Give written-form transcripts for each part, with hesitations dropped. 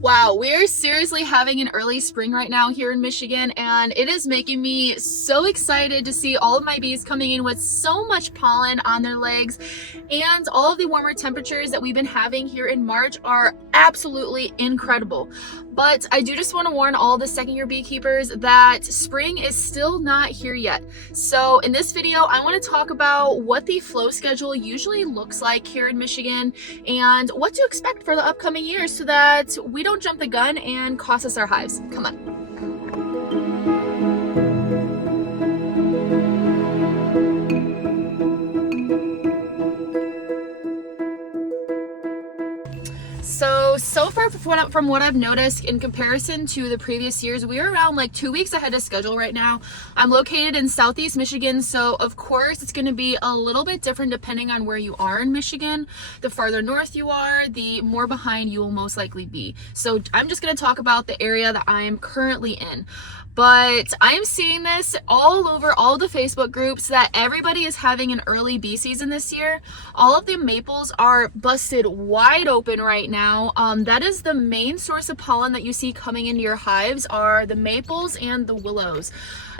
Wow, we are seriously having an early spring right now here in Michigan, and it is making me so excited to see all of my bees coming in with so much pollen on their legs. And all of the warmer temperatures that we've been having here in March are absolutely incredible. But I do just want to warn all the second year beekeepers that spring is still not here yet. So in this video, I want to talk about what the flow schedule usually looks like here in Michigan and what to expect for the upcoming year so that we don't jump the gun and cost us our hives. Come on. So far from what I've noticed in comparison to the previous years, we are around like 2 weeks ahead of schedule right now. I'm located in Southeast Michigan, so of course it's going to be a little bit different depending on where you are in Michigan. The farther north you are, the more behind you will most likely be. So I'm just going to talk about the area that I am currently in. But I'm seeing this all over all the Facebook groups that everybody is having an early bee season this year. All of the maples are busted wide open right now. That is the main source of pollen that you see coming into your hives are the maples and the willows.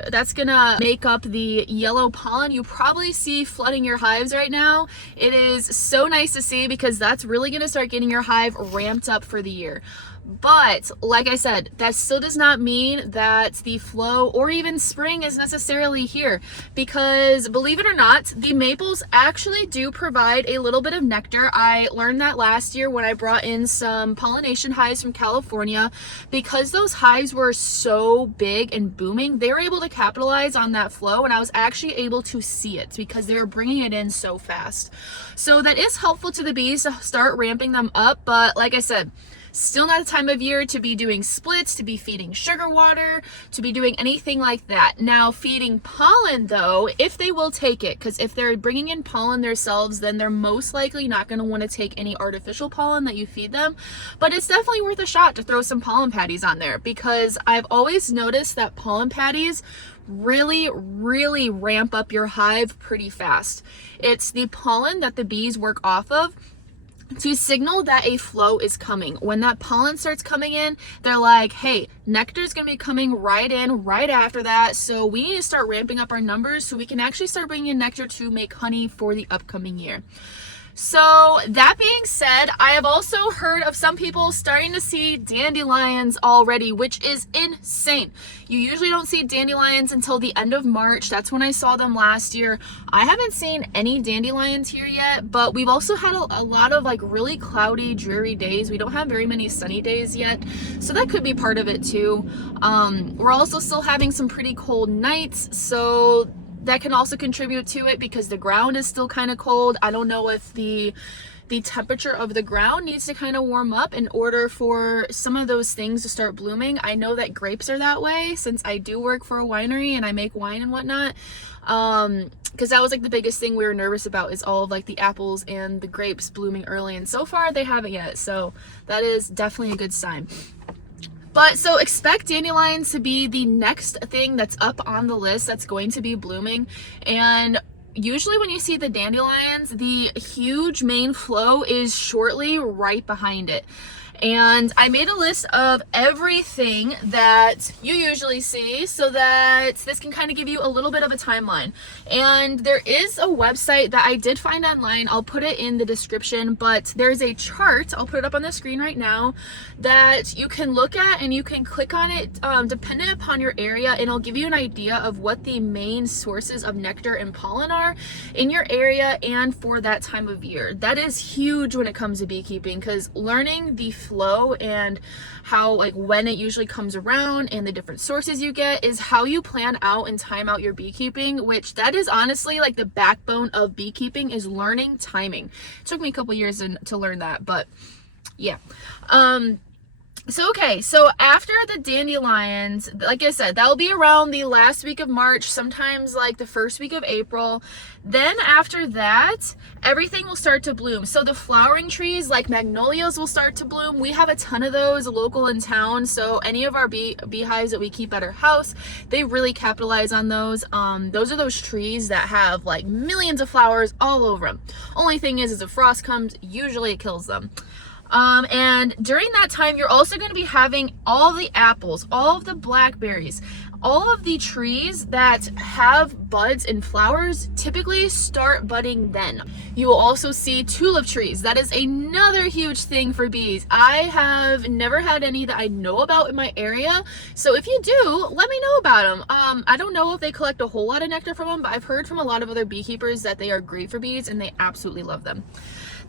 That's gonna make up the yellow pollen you probably see flooding your hives right now. It is so nice to see because that's really gonna start getting your hive ramped up for the year. But like I said, that still does not mean that the flow or even spring is necessarily here, because believe it or not, the maples actually do provide a little bit of nectar. I learned that last year when I brought in some pollination hives from California. Because those hives were so big and booming, they were able to capitalize on that flow, and I was actually able to see it because they were bringing it in so fast. So that is helpful to the bees to start ramping them up. But like I said, still not a time of year to be doing splits, to be feeding sugar water, to be doing anything like that. Now, feeding pollen though, if they will take it, because if they're bringing in pollen themselves, then they're most likely not going to want to take any artificial pollen that you feed them. But it's definitely worth a shot to throw some pollen patties on there, because I've always noticed that pollen patties really ramp up your hive pretty fast. It's the pollen that the bees work off of to signal that a flow is coming. When that pollen starts coming in, they're like, hey, nectar is going to be coming right in right after that, so we need to start ramping up our numbers so we can actually start bringing in nectar to make honey for the upcoming year. So that being said, I have also heard of some people starting to see dandelions already, which is insane. You usually don't see dandelions until the end of March. That's when I saw them last year. I haven't seen any dandelions here yet, but we've also had a lot of like really cloudy, dreary days. We don't have very many sunny days yet, so that could be part of it too. We're also still having some pretty cold nights, so that can also contribute to it because the ground is still kind of cold. I don't know if the temperature of the ground needs to kind of warm up in order for some of those things to start blooming. I know that grapes are that way since I do work for a winery and I make wine and whatnot. Because that was like the biggest thing we were nervous about, is all of like the apples and the grapes blooming early, and so far they haven't yet, so that is definitely a good sign. But so expect dandelions to be the next thing that's up on the list that's going to be blooming. And usually when you see the dandelions, the huge main flow is shortly right behind it. And I made a list of everything that you usually see so that this can kind of give you a little bit of a timeline. And there is a website that I did find online. I'll put it in the description, but there's a chart, I'll put it up on the screen right now, that you can look at and you can click on it dependent upon your area, and it'll give you an idea of what the main sources of nectar and pollen are in your area and for that time of year. That is huge when it comes to beekeeping, because learning the flow and how, like, when it usually comes around and the different sources you get is how you plan out and time out your beekeeping, which that is honestly like the backbone of beekeeping, is learning timing. It took me a couple years to learn that, but yeah. So after the dandelions, like I said, that'll be around the last week of March, sometimes like the first week of April. Then after that, everything will start to bloom. So the flowering trees like magnolias will start to bloom. We have a ton of those local in town. So any of our beehives that we keep at our house, they really capitalize on those. Those are those trees that have like millions of flowers all over them. Only thing is if frost comes, usually it kills them. And during that time, you're also going to be having all of the apples, all of the blackberries, all of the trees that have buds and flowers typically start budding then. You will also see tulip trees. That is another huge thing for bees. I have never had any that I know about in my area. So if you do, let me know about them. I don't know if they collect a whole lot of nectar from them, but I've heard from a lot of other beekeepers that they are great for bees and they absolutely love them.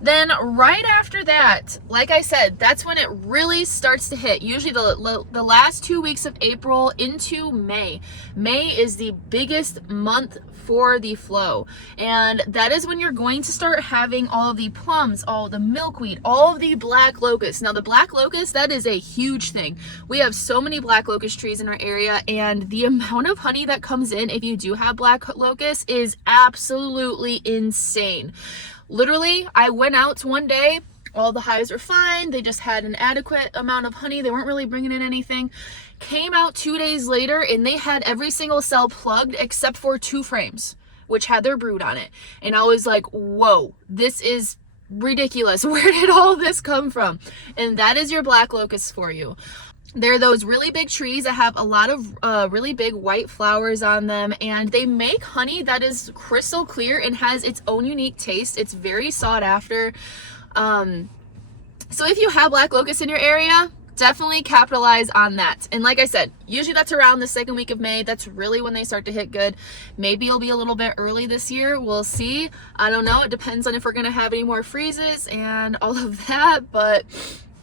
Then right after that, like I said, that's when it really starts to hit. Usually the last 2 weeks of April into May. May is the biggest month for the flow. And that is when you're going to start having all of the plums, all the milkweed, all of the black locust. Now the black locust, that is a huge thing. We have so many black locust trees in our area, and the amount of honey that comes in if you do have black locust is absolutely insane. Literally, I went out one day, all the hives were fine, they just had an adequate amount of honey, they weren't really bringing in anything. Came out 2 days later and they had every single cell plugged except for 2 frames, which had their brood on it. And I was like, whoa, this is ridiculous. Where did all this come from? And that is your black locust for you. They're those really big trees that have a lot of really big white flowers on them, and they make honey that is crystal clear and has its own unique taste. It's very sought after. So if you have black locust in your area, definitely capitalize on that. And like I said, usually that's around the 2nd week of May. That's really when they start to hit good. Maybe it'll be a little bit early this year. We'll see. I don't know. It depends on if we're going to have any more freezes and all of that, but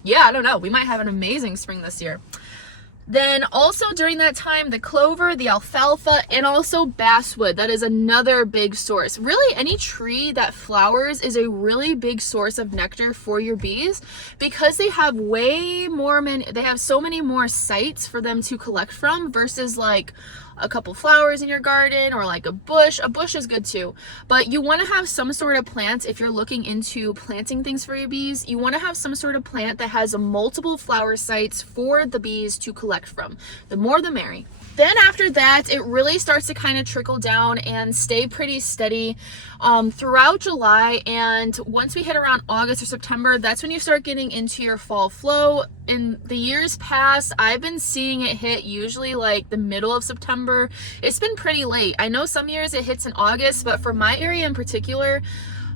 yeah, I don't know. We might have an amazing spring this year. Then also during that time, the clover, the alfalfa, and also basswood. That is another big source. Really, any tree that flowers is a really big source of nectar for your bees because they have they have so many more sites for them to collect from versus like a couple flowers in your garden or like a bush. A bush is good too, but you want to have some sort of plant. If you're looking into planting things for your bees, you want to have some sort of plant that has multiple flower sites for the bees to collect from. The more the merry. Then after that, it really starts to kind of trickle down and stay pretty steady throughout July. And once we hit around August or September, that's when you start getting into your fall flow. In the years past, I've been seeing it hit usually like the middle of September. It's been pretty late. I know some years it hits in August, but for my area in particular,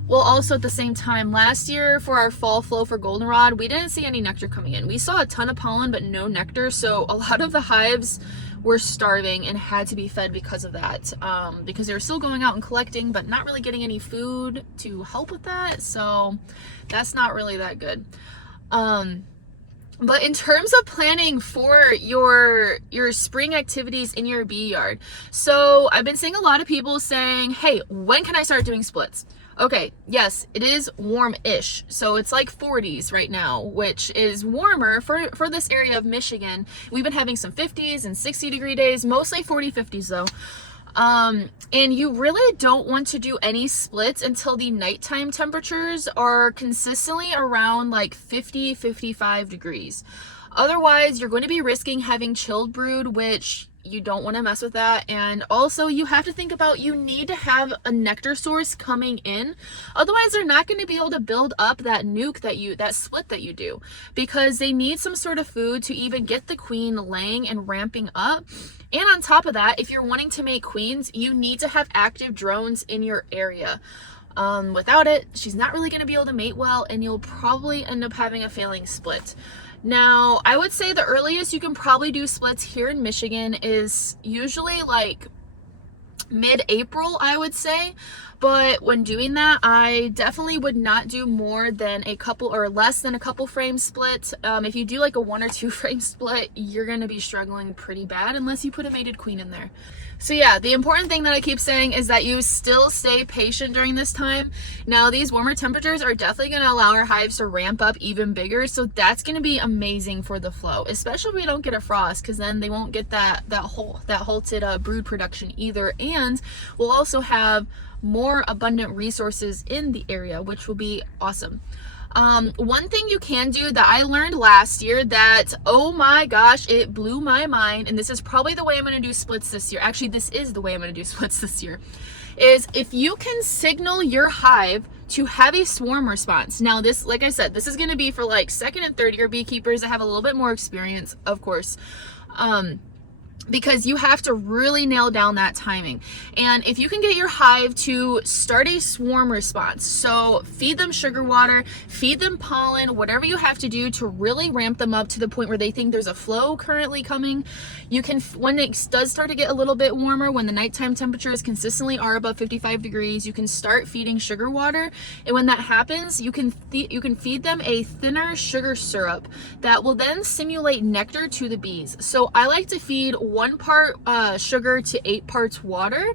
well, also at the same time, last year for our fall flow for goldenrod, we didn't see any nectar coming in. We saw a ton of pollen, but no nectar. So a lot of the hives were starving and had to be fed because of that, because they were still going out and collecting, but not really getting any food to help with that. So that's not really that good. But in terms of planning for your spring activities in your bee yard, so I've been seeing a lot of people saying, hey, when can I start doing splits? Okay, yes, it is warm-ish. So it's like 40s right now, which is warmer for this area of Michigan. We've been having some 50s and 60-degree days, mostly 40, 50s though. And you really don't want to do any splits until the nighttime temperatures are consistently around like 50, 55 degrees. Otherwise, you're going to be risking having chilled brood, which you don't want to mess with that. And also you have to think about, you need to have a nectar source coming in. Otherwise they're not going to be able to build up that nuke that split that you do, because they need some sort of food to even get the queen laying and ramping up. And on top of that, if you're wanting to make queens, you need to have active drones in your area. Without it, she's not really going to be able to mate well, and you'll probably end up having a failing split. Now, I would say the earliest you can probably do splits here in Michigan is usually like mid-April, I would say. But when doing that, I definitely would not do more than a couple or less than a couple frame split. If you do like a 1 or 2 frame split, you're going to be struggling pretty bad unless you put a mated queen in there. So yeah, the important thing that I keep saying is that you still stay patient during this time. Now, these warmer temperatures are definitely going to allow our hives to ramp up even bigger. So that's going to be amazing for the flow, especially if we don't get a frost, because then they won't get that halted brood production either. And we'll also have more abundant resources in the area, which will be awesome. One thing you can do that I learned last year that, oh my gosh, it blew my mind, and this is probably the way I'm going to do splits this year. Actually, this is the way I'm going to do splits this year, is if you can signal your hive to have a swarm response. Now this, like I said, this is going to be for like second and third year beekeepers that have a little bit more experience, of course. Because you have to really nail down that timing. And if you can get your hive to start a swarm response, so feed them sugar water, feed them pollen, whatever you have to do to really ramp them up to the point where they think there's a flow currently coming, you can, when it does start to get a little bit warmer, when the nighttime temperatures consistently are above 55 degrees, you can start feeding sugar water. And when that happens, you can feed them a thinner sugar syrup that will then simulate nectar to the bees. So I like to feed 1 part sugar to 8 parts water,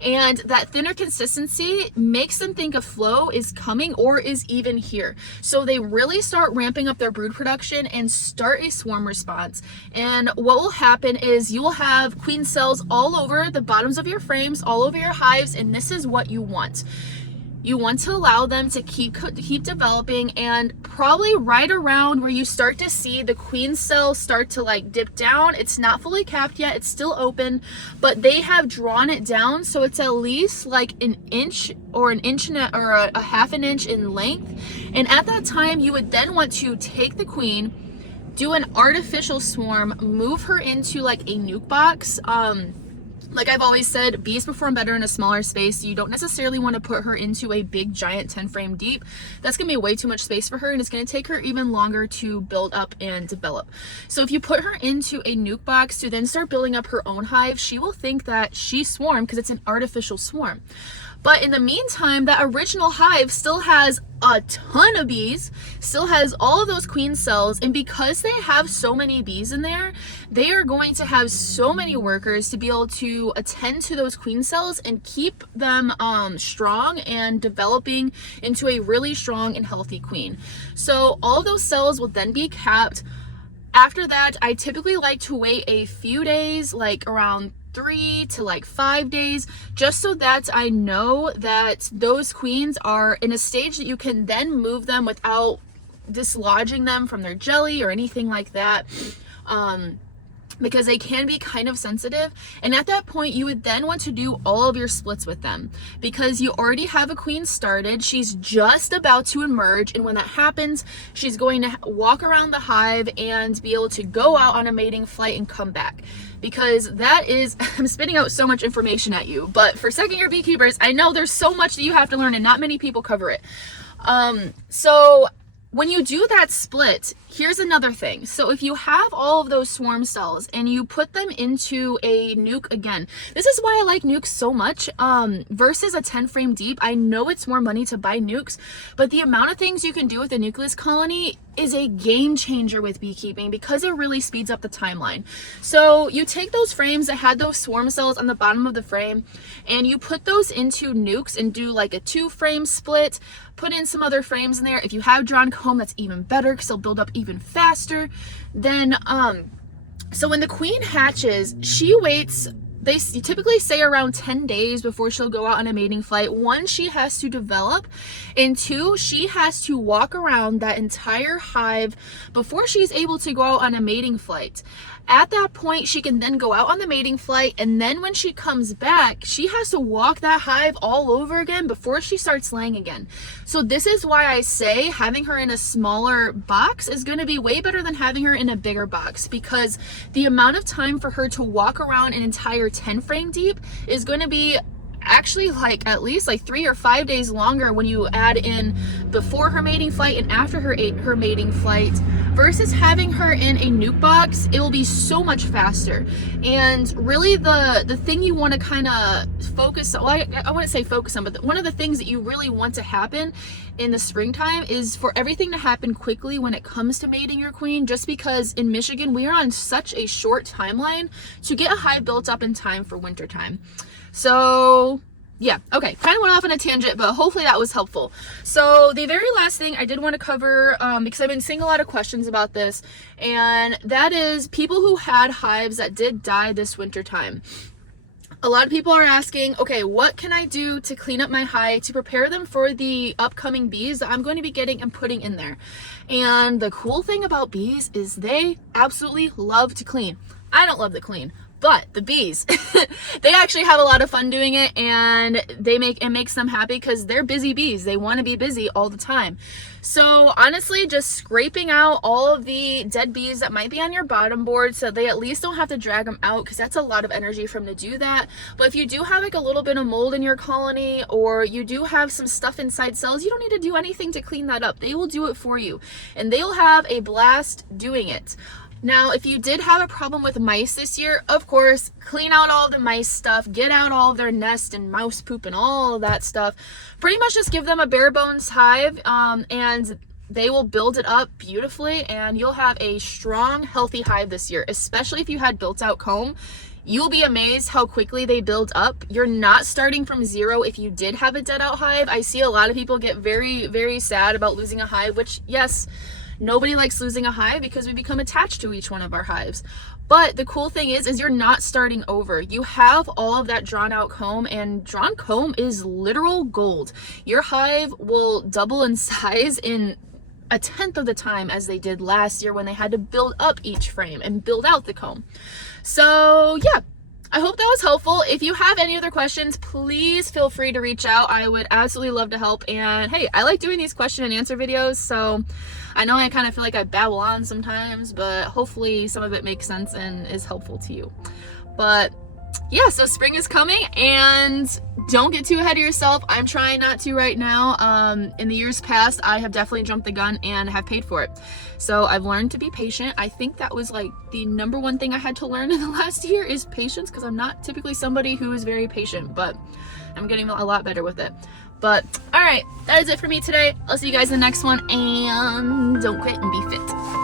and that thinner consistency makes them think a flow is coming or is even here. So they really start ramping up their brood production and start a swarm response. And what will happen is you will have queen cells all over the bottoms of your frames, all over your hives, and this is what you want. You want to allow them to keep developing, and probably right around where you start to see the queen cell start to like dip down. It's not fully capped yet, it's still open, but they have drawn it down so it's at least like an inch or an inch or a half an inch in length. And at that time, you would then want to take the queen, do an artificial swarm, move her into like a nuke box. Like I've always said, bees perform better in a smaller space. You don't necessarily want to put her into a big giant 10 frame deep. That's going to be way too much space for her, and it's going to take her even longer to build up and develop. So if you put her into a nuke box to then start building up her own hive, she will think that she swarmed because it's an artificial swarm. But in the meantime, that original hive still has a ton of bees, still has all of those queen cells, and because they have so many bees in there, they are going to have so many workers to be able to attend to those queen cells and keep them strong and developing into a really strong and healthy queen. So all of those cells will then be capped. After that, I typically like to wait a few days, like around 3 to like 5 days, just so that I know that those queens are in a stage that you can then move them without dislodging them from their jelly or anything like that. Because they can be kind of sensitive, and at that point you would then want to do all of your splits with them, because you already have a queen started. She's just about to emerge, and when that happens, she's going to walk around the hive and be able to go out on a mating flight and come back. Because that is, I'm spitting out so much information at you, but for second year beekeepers, I know there's so much that you have to learn and not many people cover it. So when you do that split, here's another thing. So if you have all of those swarm cells and you put them into a nuke, again, this is why I like nukes so much versus a 10 frame deep. I know it's more money to buy nukes, but the amount of things you can do with a nucleus colony is a game changer with beekeeping because it really speeds up the timeline. So you take those frames that had those swarm cells on the bottom of the frame and you put those into nukes and do like a 2 frame split, put in some other frames in there. If you have drawn comb, that's even better because they'll build up even faster. Then so when the queen hatches, she waits, they typically say around 10 days before she'll go out on a mating flight. 1, she has to develop, and 2, she has to walk around that entire hive before she's able to go out on a mating flight. At that point, she can then go out on the mating flight, and then when she comes back, she has to walk that hive all over again before she starts laying again. So this is why I say having her in a smaller box is going to be way better than having her in a bigger box, because the amount of time for her to walk around an entire 10 frame deep is going to be actually like at least like 3 or 5 days longer when you add in before her mating flight and after her mating flight, versus having her in a nuke box. It will be so much faster. And really the thing you want to kind of focus on, well, I wouldn't say focus on, but one of the things that you really want to happen in the springtime is for everything to happen quickly when it comes to mating your queen, just because in Michigan we are on such a short timeline to get a hive built up in time for wintertime. So yeah, okay, kind of went off on a tangent, but hopefully that was helpful. So the very last thing I did want to cover, because I've been seeing a lot of questions about this, and that is people who had hives that did die this winter time. A lot of people are asking, okay, what can I do to clean up my hive to prepare them for the upcoming bees that I'm going to be getting and putting in there? And the cool thing about bees is they absolutely love to clean. I don't love to clean, But the bees, they actually have a lot of fun doing it, and it makes them happy because they're busy bees. They want to be busy all the time. So honestly, just scraping out all of the dead bees that might be on your bottom board so they at least don't have to drag them out, because that's a lot of energy for them to do that. But if you do have like a little bit of mold in your colony, or you do have some stuff inside cells, you don't need to do anything to clean that up. They will do it for you, and they will have a blast doing it. Now, if you did have a problem with mice this year, of course, clean out all the mice stuff, get out all of their nest and mouse poop and all of that stuff. Pretty much just give them a bare bones hive, and they will build it up beautifully, and you'll have a strong, healthy hive this year, especially if you had built out comb. You'll be amazed how quickly they build up. You're not starting from zero if you did have a dead out hive. I see a lot of people get very, very sad about losing a hive, which, yes, nobody likes losing a hive because we become attached to each one of our hives. But the cool thing is you're not starting over. You have all of that drawn out comb, and drawn comb is literal gold. Your hive will double in size in 1/10 of the time as they did last year when they had to build up each frame and build out the comb. So yeah, I hope that was helpful. If you have any other questions, please feel free to reach out. I would absolutely love to help. And hey, I like doing these question and answer videos, so I know I kind of feel like I babble on sometimes, but hopefully some of it makes sense and is helpful to you. But yeah, so spring is coming, and don't get too ahead of yourself. I'm trying not to right now. In the years past, I have definitely jumped the gun and have paid for it. So I've learned to be patient. I think that was like the number one thing I had to learn in the last year is patience, because I'm not typically somebody who is very patient, but I'm getting a lot better with it. But all right, that is it for me today. I'll see you guys in the next one, and don't quit and be fit.